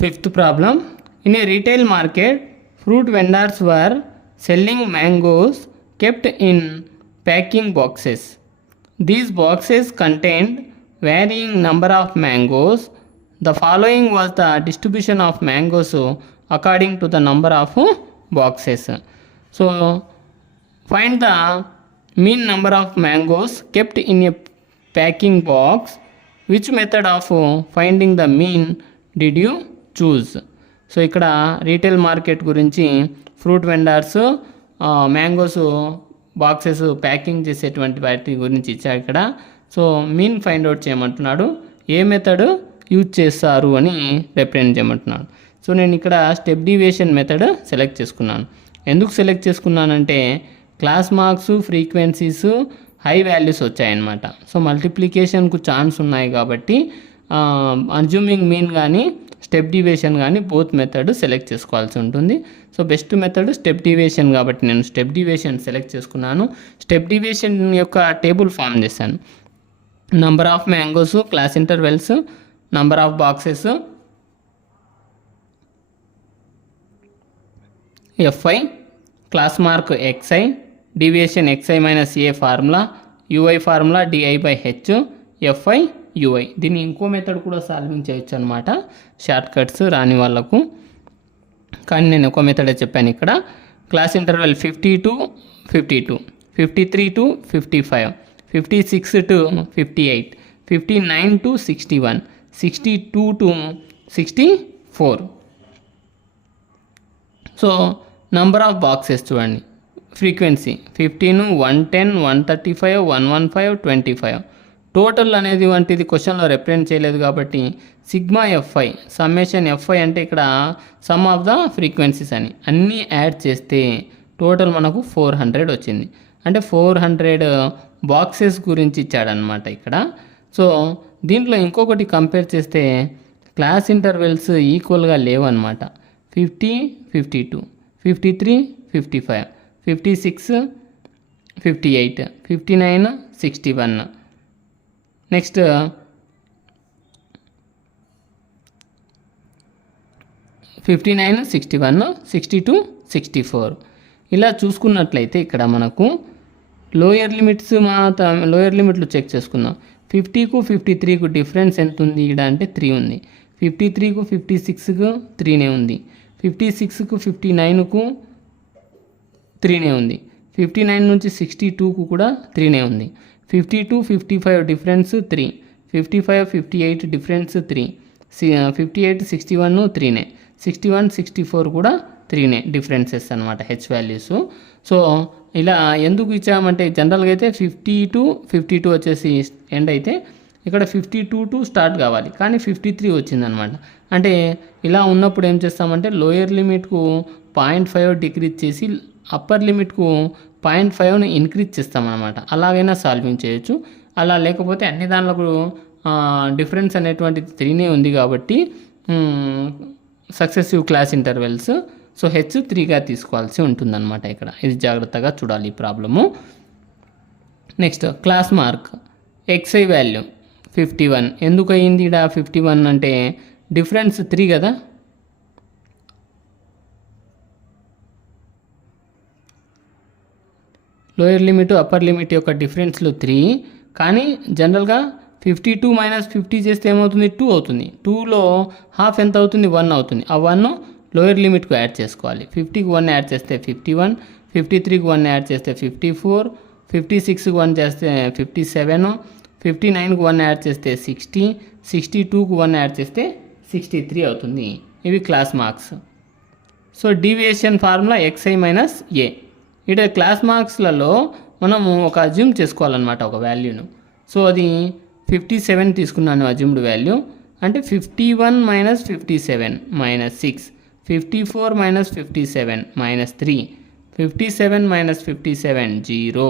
Fifth problem. In a retail market, fruit vendors were selling mangoes kept in packing boxes. These boxes contained varying number of mangoes. The following was the distribution of mangoes according to the number of boxes. So find the mean number of mangoes kept in a packing box. Which method of finding the mean did you choose? So ఇక్కడ retail market గురించి fruit vendors mangoes boxes packing చేసేటువంటి వాటి గురించి ఇచ్చారు ఇక్కడ. So mean find out చేయమంటున్నాడు. ఏ method use చేస్తారు అని రిప్రజెంట్ చేయమంటున్నాడు. సో నేను ఇక్కడ స్టెప్ డీవియేషన్ మెథడ్ సెలెక్ట్ చేసుకున్నాను. ఎందుకు సెలెక్ట్ చేసుకున్నానంటే class marks, frequencies, high values వచ్చాయన్నమాట. సో మల్టిప్లికేషన్కు ఛాన్స్ ఉన్నాయి కాబట్టి అజ్యూమింగ్ మీన్ కానీ స్టెప్ డీవియేషన్ కానీ బోత్ మెథడ్ సెలెక్ట్ చేసుకోవాల్సి ఉంటుంది. So best method step deviation కాబట్టి నేను స్టెప్ డీవియేషన్ సెలెక్ట్ చేసుకున్నాను. స్టెప్ డీవియేషన్ యొక్క టేబుల్ ఫామ్ చేశాను. Number of mangoes, class intervals, number of boxes, f i, class mark x i, deviation x i minus a formula, u i formula d i h, f i u i. దీన్ని ఇంకో method కూడా solving చేయొచ్చు అనమాట, short cuts రాని వాళ్ళకు. కానీ నేను ఒక మెథడే చెప్పాను ఇక్కడ. Class interval 50 to 52, 53 to 55, 56 to 58, 59 to 61, 62 to 64. So number of boxes చూడండి. ఫ్రీక్వెన్సీ 15, 110, 135, 115, 25. టోటల్ అనేది వంటిది క్వశ్చన్లో రిప్రజెంట్ చేయలేదు కాబట్టి సిగ్మా ఎఫ్ఐ, సమ్మేషన్ ఎఫ్ఐ అంటే ఇక్కడ సమ్ ఆఫ్ ద ఫ్రీక్వెన్సీస్ అని అన్నీ యాడ్ చేస్తే టోటల్ మనకు 400 వచ్చింది. అంటే 400 బాక్సెస్ గురించి ఇచ్చాడనమాట ఇక్కడ. సో దీంట్లో ఇంకొకటి కంపేర్ చేస్తే క్లాస్ ఇంటర్వెల్స్ ఈక్వల్గా లేవన్నమాట. 50, 52, 53, 55, 56, 58, 59, 61. నెక్స్ట్ 59, 61, 62, 64. ఇలా చూసుకున్నట్లయితే ఇక్కడ మనకు లోయర్ లిమిట్లు చెక్ చేసుకుందాం. 50కు 53కు డిఫరెన్స్ ఎంత ఉంది ఇక్కడ అంటే 3 ఉంది. 53కు 56కు 3నే ఉంది. 56కు 59కు 3నే ఉంది. 59 నుంచి 62కు కూడా 3నే ఉంది. 52, 55 డిఫరెన్స్ 3, 55, 58 డిఫరెన్స్ 3, 58, 61 3నే, 61, 64 కూడా 3నే డిఫరెన్సెస్ అనమాట హెచ్ వాల్యూస్. సో ఇలా ఎందుకు ఇచ్చామంటే జనరల్గా అయితే 50 to 52 వచ్చేసి ఎండ్ అయితే ఇక్కడ 52 to స్టార్ట్ కావాలి, కానీ 53 వచ్చిందనమాట. అంటే ఇలా ఉన్నప్పుడు ఏం చేస్తామంటే లోయర్ లిమిట్కు 0.5 డిక్రీజ్ చేసి అప్పర్ లిమిట్కు 0.5ను ఇంక్రీజ్ చేస్తామన్నమాట. అలాగైనా సాల్వింగ్ చేయొచ్చు. అలా లేకపోతే అన్ని దాంట్లో డిఫరెన్స్ అనేటువంటిది 3నే ఉంది కాబట్టి successive class intervals. So h 3గా తీసుకోవాల్సి ఉంటుందన్నమాట ఇక్కడ. ఇది జాగ్రత్తగా చూడాలి ఈ problem. Next class mark x i value 51. ఎందుకు అయ్యింది ఇక్కడ 51 అంటే డిఫరెన్స్ 3 కదా. లోయర్ లిమిట్ అప్పర్ లిమిట్ యొక్క డిఫరెన్స్లు 3, కానీ జనరల్గా 52 - 50 చేస్తే ఏమవుతుంది 2 అవుతుంది. 2లో హాఫ్ ఎంత అవుతుంది 1 అవుతుంది. ఆ 1 లోయర్ లిమిట్కు యాడ్ చేసుకోవాలి. 50కి 1 యాడ్ చేస్తే 51, 53కి 1 యాడ్ చేస్తే 54, 56కి 1 చేస్తే 57, 59కి 1 యాడ్ చేస్తే 60, 62కి 1 యాడ్ చేస్తే 63 అవుతుంది. ఇవి class marks. So deviation formula x i minus a. ఇక్కడ క్లాస్ మార్క్స్లలో మనము ఒక అజ్యూమ్ చేసుకోవాలన్నమాట ఒక వాల్యూను. సో అది 57 తీసుకున్నాను అజ్యూమ్డ్ వాల్యూ. అంటే 51 - 57 - 6, 54 - 57 - 3, 57 - 57 0,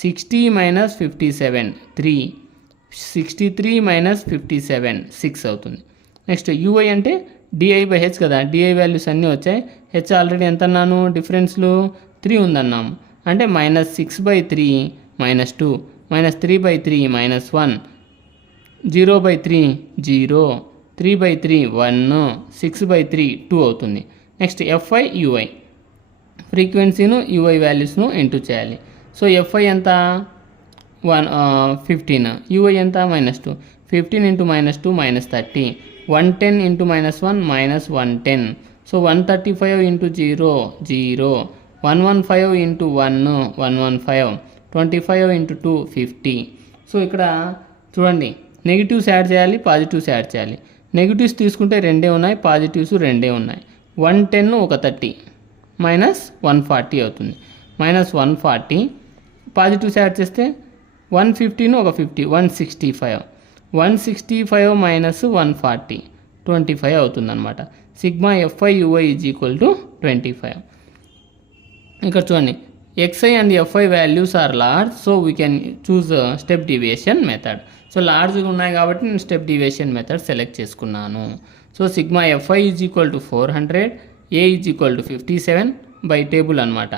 60 - 57 3, 63 - 57 6 అవుతుంది. నెక్స్ట్ యూఐ అంటే డిఐ/హెచ్ కదా. డిఐ వాల్యూస్ అన్నీ వచ్చాయి. హెచ్ ఆల్రెడీ ఎంత అన్నాను డిఫరెన్స్లు 3 ఉందన్నాము. అంటే -6/3 - 2, minus 3 by 3 minus 1, 0 by 3 0, 3 by 3 1, 6 by 3 2 అవుతుంది. నెక్స్ట్ ఎఫ్ఐ యూఐ ఫ్రీక్వెన్సీను యూఐ వాల్యూస్ను ఇంటూ చేయాలి. సో ఎఫ్ఐ ఎంత 15, యూఐ ఎంత -2, 15 into -2 -30, 110 into -1 -110. So 135 into 0 0, 115 into 1 115, 25 into 2 50. So ఇక్కడ చూడండి, నెగిటివ్స్ యాడ్ చేయాలి, పాజిటివ్స్ యాడ్ చేయాలి. నెగిటివ్స్ తీసుకుంటే రెండే ఉన్నాయి, పాజిటివ్స్ రెండే ఉన్నాయి. 110 ఒక 30 -140 అవుతుంది. -140 పాజిటివ్స్ యాడ్ చేస్తే 115 ఒక 50 165, 165 -140 25 అవుతుంది అనమాట. Sigma f i u i is equal to 25. ఇక్కడ చూడండి, xi and fi values are large, so we can choose step deviation method. So లార్జ్గా ఉన్నాయి కాబట్టి నేను స్టెప్ డీవియేషన్ మెథడ్ సెలెక్ట్ చేసుకున్నాను. So sigma f i is equal to 400, a is equal to 57 by table అనమాట.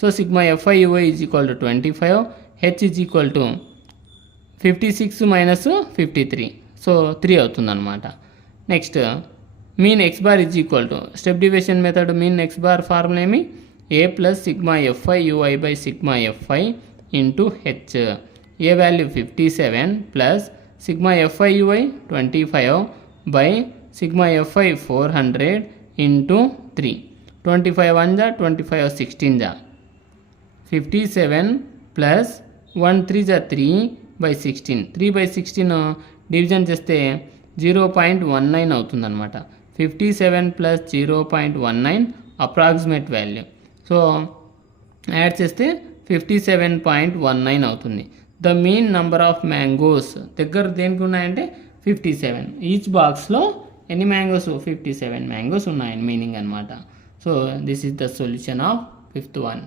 So sigma f i u i is equal to 25, h is equal to 56 - 53, so 3 అవుతుంది అనమాట. Next mean x bar is equal to step deviation method mean x bar formula ఏమి a plus sigma f i u i by sigma f i into h. A value 57 plus sigma f i u i 25 by sigma f i 400 into 3. 25 1 जा 25 16 जा 57 plus 1 3 जा 3 by 16. 3 by 16 division చేస్తే 0.19 అవుతుందన్నమాట. 57 plus 0.19 approximate value. So add చేస్తే 57.19 అవుతుంది. The mean number of mangoes దగ్గర దేనికి ఉన్నాయంటే 57. ఈచ్ బాక్స్లో ఎన్ని మ్యాంగోస్ 57 మ్యాంగోస్ ఉన్నాయని మీనింగ్ అనమాట. So this is the solution of 5th one.